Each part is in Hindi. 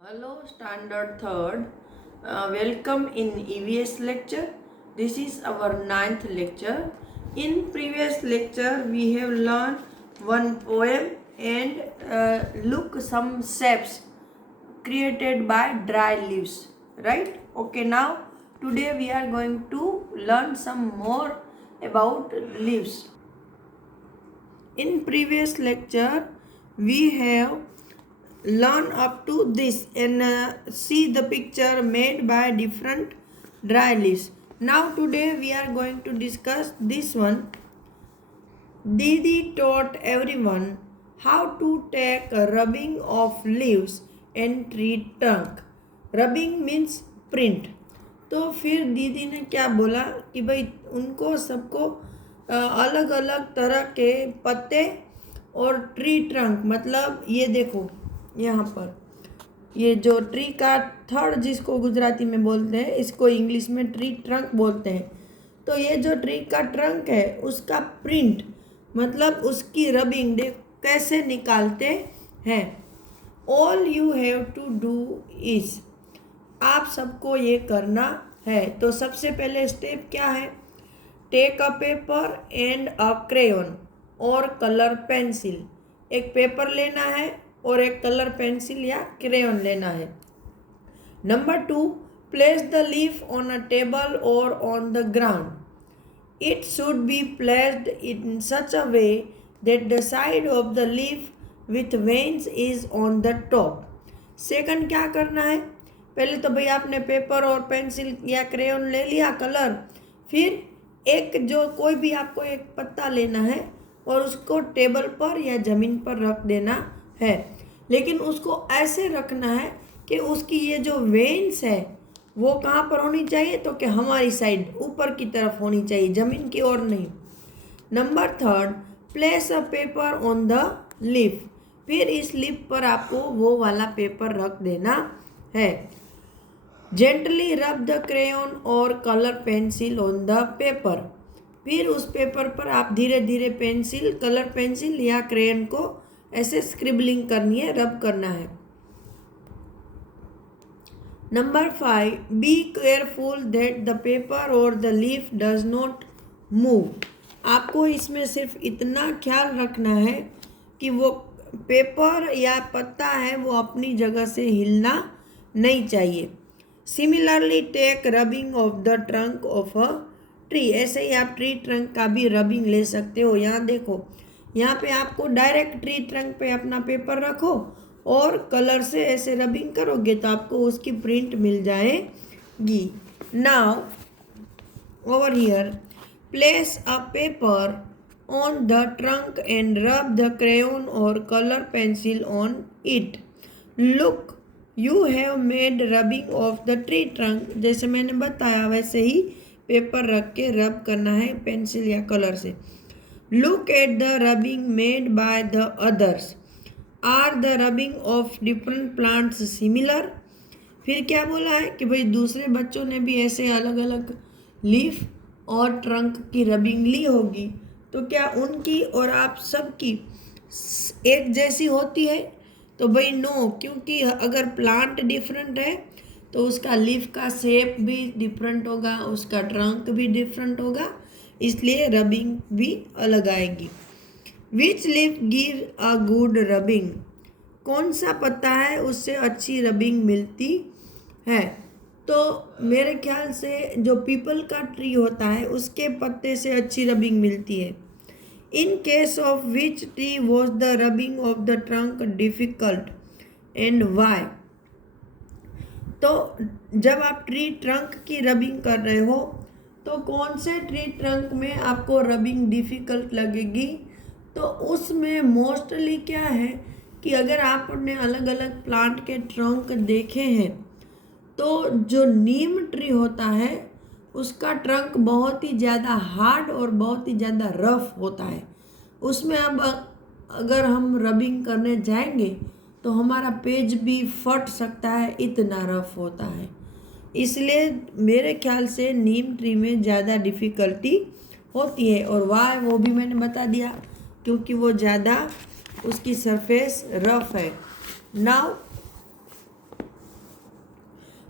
Hello, Standard Third. Welcome in EVS lecture. This is our ninth lecture. In previous lecture, we have learned one poem and look some shapes created by dry leaves. Right? Okay. Now today we are going to learn some more about leaves. In previous lecture, we have learn up to this and see the picture made by different dry leaves. Now today we are going to discuss this one. Didi taught everyone how to take a rubbing of leaves and tree trunk. Rubbing means print. तो फिर दीदी ने क्या बोला कि भाई उनको सबको अलग अलग तरह के पत्ते और ट्री ट्रंक, मतलब ये देखो यहाँ पर ये जो ट्री का थर्ड जिसको गुजराती में बोलते हैं, इसको इंग्लिश में ट्री ट्रंक बोलते हैं। तो ये जो ट्री का ट्रंक है उसका प्रिंट, मतलब उसकी रबिंग देख कैसे निकालते हैं। All you have to do is, आप सबको ये करना है। तो सबसे पहले स्टेप क्या है? Take a paper and a crayon और कलर पेंसिल। एक पेपर लेना है और एक कलर पेंसिल या क्रेयॉन लेना है। Number 2, place the leaf on a table और on the ground. It should be placed in such a way that the side of the leaf with veins is on the top. Second क्या करना है? पहले तो भाई आपने पेपर और पेंसिल या क्रेयॉन ले लिया, कलर, फिर एक जो कोई भी आपको एक पत्ता लेना है और उसको टेबल पर या ज़मीन पर रख देना है, लेकिन उसको ऐसे रखना है कि उसकी ये जो वेन्स है वो कहाँ पर होनी चाहिए? तो कि हमारी साइड ऊपर की तरफ होनी चाहिए, ज़मीन की ओर नहीं। Number 3, place a paper on the leaf. फिर इस लीफ पर आपको वो वाला पेपर रख देना है। जेंटली रब द क्रेयॉन और colour pencil on the paper. फिर उस पेपर पर आप धीरे धीरे पेंसिल, कलर पेंसिल या क्रेयॉन को ऐसे स्क्रिबलिंग करनी है, रब करना है। Number 5, be careful that the paper और the leaf does not move. आपको इसमें सिर्फ इतना ख्याल रखना है कि वो पेपर या पत्ता है वो अपनी जगह से हिलना नहीं चाहिए। Similarly take rubbing of the trunk of a tree. ऐसे ही आप ट्री ट्रंक का भी रबिंग ले सकते हो। यहाँ देखो, यहाँ पे आपको डायरेक्ट ट्री ट्रंक पे अपना पेपर रखो और कलर से ऐसे रबिंग करोगे तो आपको उसकी प्रिंट मिल जाएगी। Now over here, place a paper on the trunk and rub the crayon और colour pencil on it. Look, you have made rubbing of the tree trunk. जैसे मैंने बताया वैसे ही पेपर रख के रब करना है पेंसिल या कलर से। Look at the rubbing made by the others. Are the rubbing of different plants similar? फिर क्या बोला है कि भाई दूसरे बच्चों ने भी ऐसे अलग अलग लीफ और ट्रंक की रबिंग ली होगी, तो क्या उनकी और आप सबकी एक जैसी होती है? तो भाई नो, क्योंकि अगर प्लांट डिफरेंट है तो उसका लीफ का शेप भी डिफरेंट होगा, उसका ट्रंक भी डिफरेंट होगा, इसलिए रबिंग भी अलग आएगी। Which leaf give a good rubbing. कौन सा पत्ता है उससे अच्छी रबिंग मिलती है? तो मेरे ख्याल से जो पीपल का ट्री होता है उसके पत्ते से अच्छी रबिंग मिलती है। In case of which tree was the rubbing of the trunk difficult and why. तो जब आप ट्री ट्रंक की रबिंग कर रहे हो तो कौन से ट्री ट्रंक में आपको रबिंग डिफ़िकल्ट लगेगी? तो उसमें मोस्टली क्या है कि अगर आपने अलग अलग प्लांट के ट्रंक देखे हैं तो जो नीम ट्री होता है उसका ट्रंक बहुत ही ज़्यादा हार्ड और बहुत ही ज़्यादा रफ होता है। उसमें अब अगर हम रबिंग करने जाएंगे तो हमारा पेज भी फट सकता है, इतना रफ होता है। इसलिए मेरे ख्याल से नीम ट्री में ज़्यादा डिफ़िकल्टी होती है, और वाह वो भी मैंने बता दिया, क्योंकि वो ज़्यादा उसकी सरफेस रफ है। Now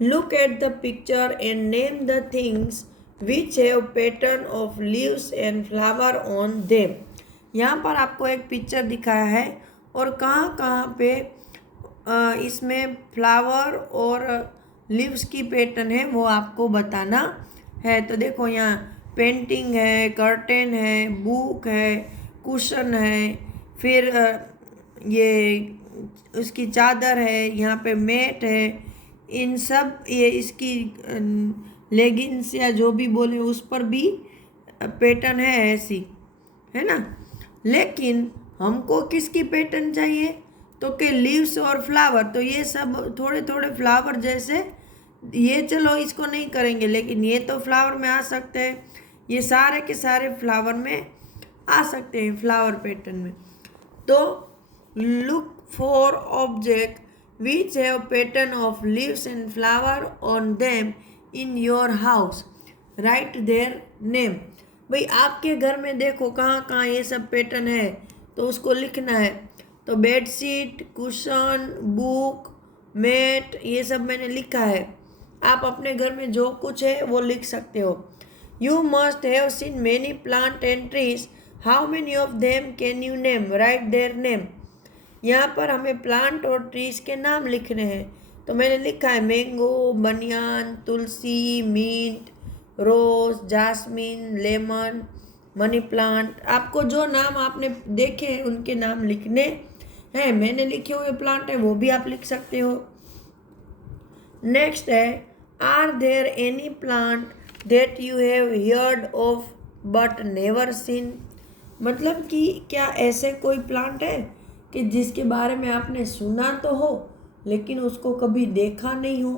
Look at the picture and name the things which have pattern of leaves and flower on them. यहाँ पर आपको एक पिक्चर दिखाया है और कहाँ कहाँ पे इसमें फ्लावर और लीव्स की पैटर्न है वो आपको बताना है। तो देखो यहाँ पेंटिंग है, कर्टेन है, बुक है, कुशन है, फिर ये उसकी चादर है, यहाँ पे मैट है, इन सब ये इसकी लेगिंग्स या जो भी बोले उस पर भी पैटर्न है ऐसी, है ना। लेकिन हमको किसकी पैटर्न चाहिए, तो के लीव्स और फ्लावर, तो ये सब थोड़े थोड़े फ्लावर जैसे, ये चलो इसको नहीं करेंगे, लेकिन ये तो फ्लावर में आ सकते हैं, ये सारे के सारे फ्लावर में आ सकते हैं, फ्लावर पैटर्न में। तो look for object which have pattern of leaves and flower on them in your house. Write their name. भाई आपके घर में देखो कहाँ कहाँ ये सब पैटर्न है, तो उसको लिखना है। तो बेडशीट, कुशन, बुक, मैट, ये सब मैंने लिखा है। आप अपने घर में जो कुछ है वो लिख सकते हो। You must have seen many plant and trees. How many of them can you name? Write their name. यहाँ पर हमें प्लांट और ट्रीज के नाम लिखने हैं। तो मैंने लिखा है मैंगो, बनियान, तुलसी, मिंट, रोज, जास्मिन, लेमन, मनी प्लांट। आपको जो नाम आपने देखे हैं उनके नाम लिखने हैं। मैंने लिखे हुए प्लांट है वो भी आप लिख सकते हो। नेक्स्ट है, are there any plant that you have heard of but never seen. मतलब कि क्या ऐसे कोई प्लांट है कि जिसके बारे में आपने सुना तो हो लेकिन उसको कभी देखा नहीं हो।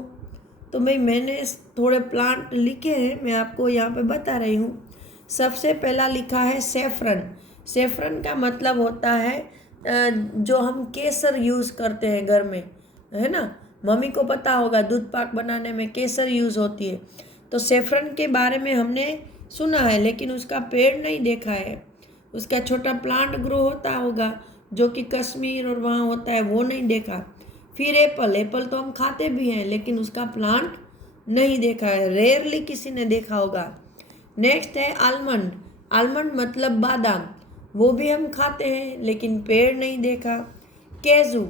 तो मैंने थोड़े प्लांट लिखे हैं, मैं आपको यहाँ पे बता रही हूँ। सबसे पहला लिखा है सेफ्रन। सेफ्रन का मतलब होता है जो हम केसर यूज़ करते हैं घर में, है ना। मम्मी को पता होगा दूध पाक बनाने में केसर यूज़ होती है। तो सेफ्रन के बारे में हमने सुना है लेकिन उसका पेड़ नहीं देखा है। उसका छोटा प्लांट ग्रो होता होगा जो कि कश्मीर और वहाँ होता है, वो नहीं देखा। फिर एप्पल, एप्पल तो हम खाते भी हैं लेकिन उसका प्लांट नहीं देखा है, रेयरली किसी ने देखा होगा। नेक्स्ट है आलमंड। आलमंड मतलब बादाम, वो भी हम खाते हैं लेकिन पेड़ नहीं देखा। केजू,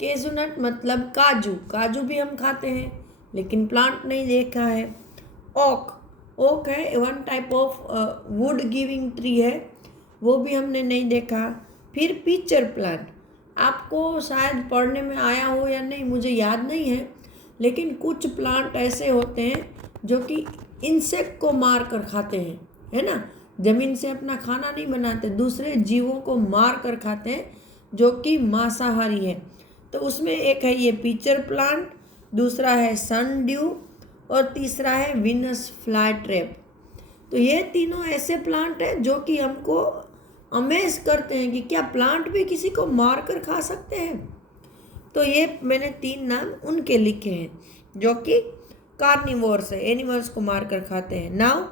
केजू नट मतलब काजू, काजू भी हम खाते हैं लेकिन प्लांट नहीं देखा है। ओक, ओक है one type of would giving tree है, वो भी हमने नहीं देखा। फिर पिक्चर प्लांट, आपको शायद पढ़ने में आया हो या नहीं मुझे याद नहीं है, लेकिन कुछ प्लांट ऐसे होते हैं जो कि इंसेक्ट को मार कर खाते हैं, है ना। ज़मीन से अपना खाना नहीं बनाते, दूसरे जीवों को मार कर खाते हैं जो कि मांसाहारी है। तो उसमें एक है ये पिक्चर प्लांट, दूसरा है सन ड्यू और तीसरा है विनस फ्लाई ट्रैप। तो ये तीनों ऐसे प्लांट हैं जो कि हमको अमेज करते हैं कि क्या प्लांट भी किसी को मार कर खा सकते हैं। तो ये मैंने 3 नाम उनके लिखे हैं जो कि कार्निवोर्स है, एनिमल्स को मार कर खाते हैं। Now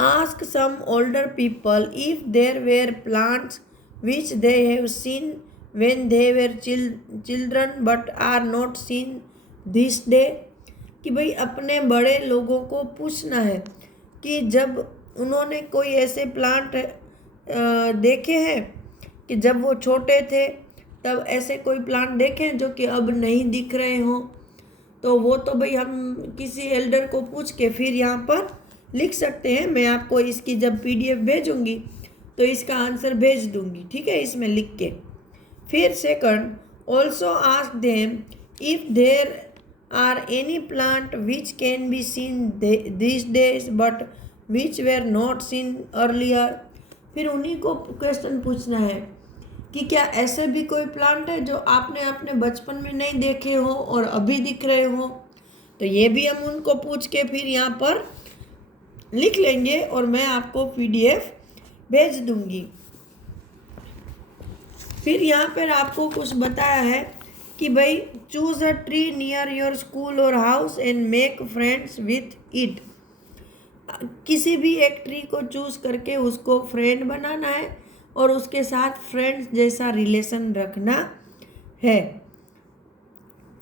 ask some older people if there were plants which they have seen when they were children but are not seen this day. कि भाई अपने बड़े लोगों को पूछना है कि जब उन्होंने कोई ऐसे प्लांट देखे हैं कि जब वो छोटे थे तब ऐसे कोई प्लांट देखे जो कि अब नहीं दिख रहे हों। तो वो तो भाई हम किसी एल्डर को पूछ के फिर यहाँ पर लिख सकते हैं। मैं आपको इसकी जब PDF भेजूँगी तो इसका आंसर भेज दूँगी, ठीक है, इसमें लिख के। फिर second, also ask them if there are any plant which can be seen this days but which were not seen earlier. फिर उन्हीं को क्वेश्चन पूछना है कि क्या ऐसे भी कोई प्लांट है जो आपने अपने बचपन में नहीं देखे हो और अभी दिख रहे हो। तो ये भी हम उनको पूछ के फिर यहाँ पर लिख लेंगे और मैं आपको PDF भेज दूँगी। फिर यहाँ पर आपको कुछ बताया है कि भाई choose a tree near your school और house and make friends with it. किसी भी एक ट्री को चूज़ करके उसको फ्रेंड बनाना है और उसके साथ फ्रेंड्स जैसा रिलेशन रखना है।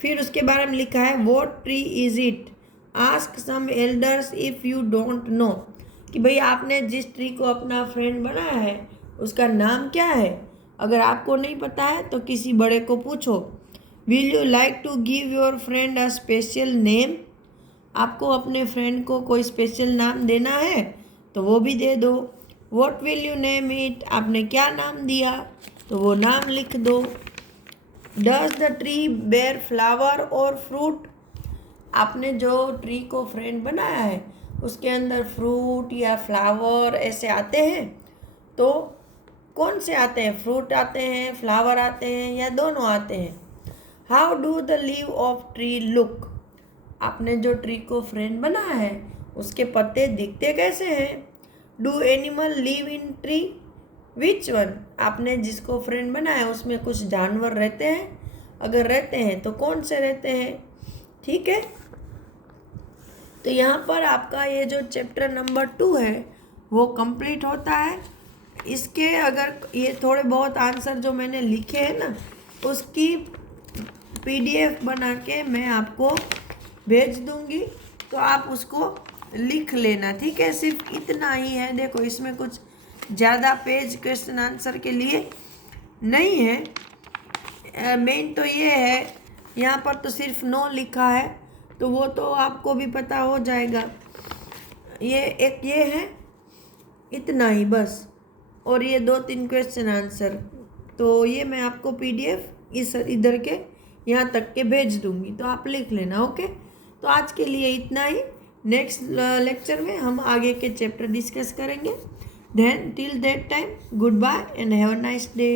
फिर उसके बारे में लिखा है what tree is it, ask some elders if you don't know, कि भाई आपने जिस ट्री को अपना फ्रेंड बनाया है उसका नाम क्या है। अगर आपको नहीं पता है तो किसी बड़े को पूछो। Will you like to give your friend a special name, आपको अपने फ्रेंड को कोई स्पेशल नाम देना है तो वो भी दे दो। What will you name it, आपने क्या नाम दिया तो वो नाम लिख दो। Does the tree bear flower और फ्रूट, आपने जो ट्री को फ्रेंड बनाया है उसके अंदर फ्रूट या फ्लावर ऐसे आते हैं, तो कौन से आते हैं, फ्रूट आते हैं, फ्लावर आते हैं या दोनों आते हैं। How do the leave of tree look, आपने जो ट्री को फ्रेंड बनाया है उसके पत्ते दिखते कैसे हैं। Do animal live in tree, which one, आपने जिसको फ्रेंड बनाया उसमें कुछ जानवर रहते हैं, अगर रहते हैं तो कौन से रहते हैं। ठीक है, तो यहाँ पर आपका ये जो चैप्टर नंबर 2 है वो कंप्लीट होता है। इसके अगर ये थोड़े बहुत आंसर जो मैंने लिखे हैं ना उसकी PDF बना के मैं आपको भेज दूँगी, तो आप उसको लिख लेना। ठीक है, सिर्फ इतना ही है। देखो इसमें कुछ ज़्यादा पेज क्वेश्चन आंसर के लिए नहीं है। मेन तो ये है, यहाँ पर तो सिर्फ 9 लिखा है तो वो तो आपको भी पता हो जाएगा। ये एक ये है, इतना ही बस, और ये 2-3 क्वेश्चन आंसर, तो ये मैं आपको PDF इस इधर के यहाँ तक के भेज दूँगी, तो आप लिख लेना। ओके, तो आज के लिए इतना ही। नेक्स्ट लेक्चर में हम आगे के चैप्टर डिस्कस करेंगे। Then till that time goodbye and have a nice day.